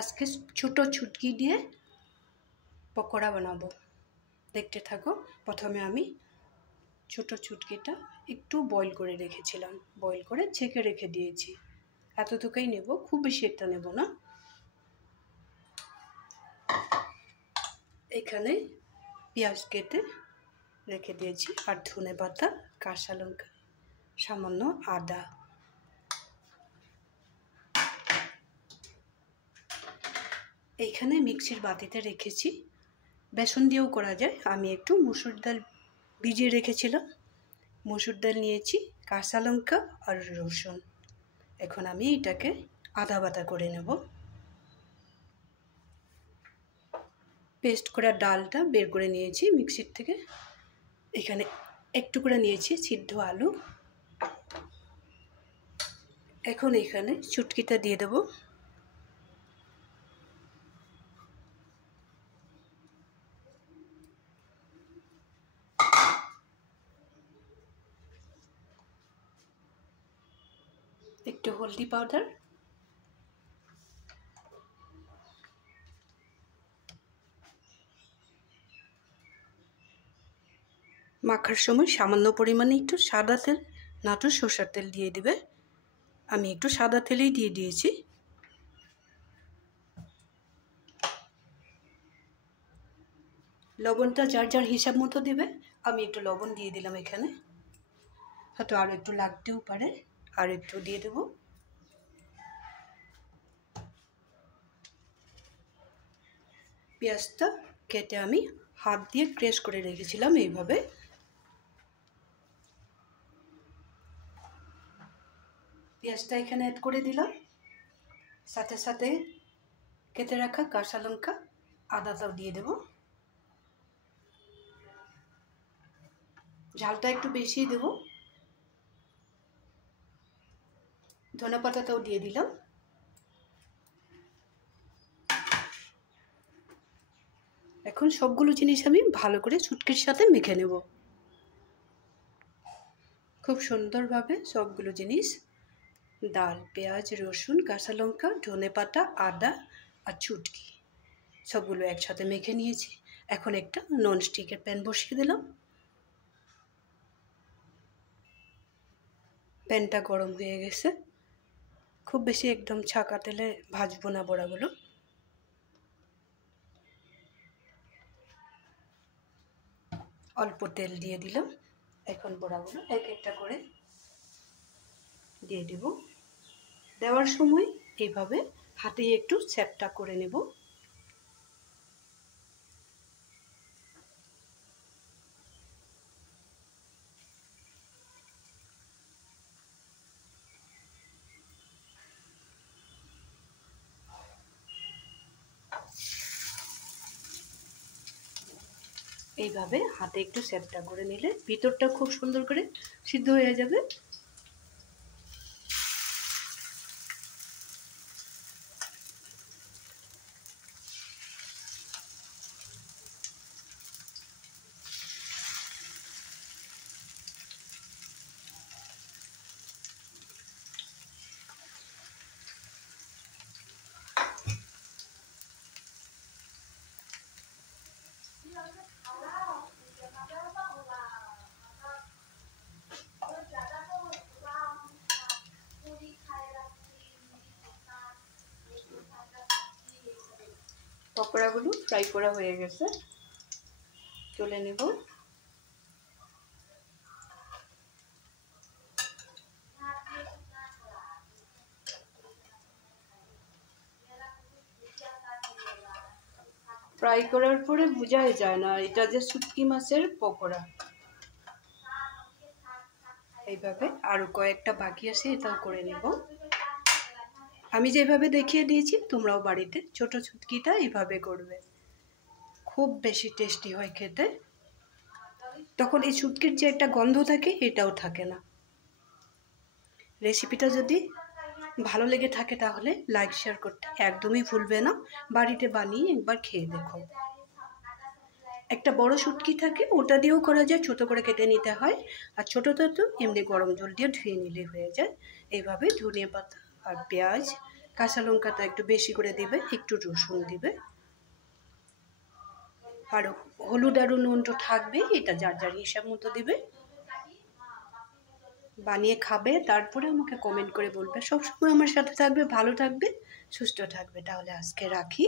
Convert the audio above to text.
আজকে ছোট ছুটকি দিয়ে পকোড়া বানাবো, দেখতে থাকো। প্রথমে আমি ছোট ছুটকিটা একটু বয়েল করে রেখেছিলাম, বয়েল করে ছেঁকে রেখে দিয়েছি। এতটুকুই নেব, খুব বেশি একটা নেব না। এখানে পেঁয়াজ কেটে রেখে দিয়েছি, আর ধনে পাতা, কাঁচা লঙ্কা, সামান্য আদা। এইখানে মিক্সির বাটিতে রেখেছি, বেসন দিয়েও করা যায়। আমি একটু মুসুর ডাল ভিজিয়ে রেখেছিলাম, মুসুর ডাল নিয়েছি, কাঁচা লঙ্কা আর রসুন। এখন আমি এটাকে আদা বাটা করে নেব। পেস্ট করা ডালটা বের করে নিয়েছি মিক্সির থেকে। এখানে একটু করে নিয়েছি সিদ্ধ আলু। এখন এখানে চুটকিটা দিয়ে দেব। একটু হলদি পাউডার, মাখার সময় সামান্য পরিমাণে একটু সাদা তেল, নাটু সরষের তেল দিয়ে দিবে। আমি একটু সাদা তেলেই দিয়ে দিয়েছি। লবণটা যার যার হিসাব মতো দেবে। আমি একটু লবণ দিয়ে দিলাম এখানে, হয়তো আরও একটু লাগতেও পারে, আর একটু দিয়ে দেব। পেঁয়াজটা কেটে আমি হাত দিয়ে ক্রেশ করে রেখেছিলাম এইভাবে। পেঁয়াজটা এখানে অ্যাড করে দিলাম, সাথে সাথে কেটে রাখা কাঁচা লঙ্কা, আদাটাও দিয়ে দেব। ঝালটা একটু বেশি দেব। ধনে পাতাটাও দিয়ে দিলাম। এখন সবগুলো জিনিস আমি ভালো করে চুটকির সাথে মেখে নেব। খুব সুন্দরভাবে সবগুলো জিনিস, ডাল, পেঁয়াজ, রসুন, কাঁচা লঙ্কা, ধনে পাতা, আদা আর চুটকি, সবগুলো একসাথে মেখে নিয়েছি। এখন একটা ননস্টিকের প্যান বসিয়ে দিলাম। প্যানটা গরম হয়ে গেছে। খুব বেশি একদম ছাকা তেলে ভাজবো না বড়াগুলো। অল্প তেল দিয়ে দিলাম। এখন বড়াগুলো এক একটা করে দিয়ে দেব। দেওয়ার সময় এইভাবে হাতে একটু চ্যাপটা করে নেব। এইভাবে হাতে একটু চ্যাপটা করে নিলে ভিতরটা খুব সুন্দর করে সিদ্ধ হয়ে যাবে। পকোড়াগুলো ফ্রাই করা হয়ে গেছে, তুলে নেব। ফ্রাই করার পরে বোঝাই যায় না এটা যে শুটকি মাছের পকোড়া। এইভাবে আরো কয়েকটা বাকি আছে, এটাও করে নেব। আমি যেভাবে দেখিয়ে দিয়েছি তোমরাও বাড়িতে ছোট ছুটকিটা এইভাবে করবে, খুব বেশি টেস্টি হয় খেতে। তখন এই ছুটকির যে একটা গন্ধ থাকে এটাও থাকে না। রেসিপিটা যদি ভালো লেগে থাকে তাহলে লাইক শেয়ার করতে একদমই ভুলবে না। বাড়িতে বানিয়ে একবার খেয়ে দেখো। একটা বড় শুটকি থাকে, ওটা দিয়েও করা যায়, ছোট করে কেটে নিতে হয়। আর ছোটটা তো এমনি গরম জল দিয়ে ধুয়ে নিলে হয়ে যায়। এইভাবে ধনিয়া পাতা আর পেঁয়াজ, কাঁচা লঙ্কাটা একটু বেশি করে দিবে, একটু রসুন দিবে, আর হলুদ আর নুন তো থাকবে, এটা যার যার হিসাব মতো দিবে। বানিয়ে খাবে, তারপরে আমাকে কমেন্ট করে বলবে। সবসময় আমার সাথে থাকবে, ভালো থাকবে, সুস্থ থাকবে। তাহলে আজকে রাখি।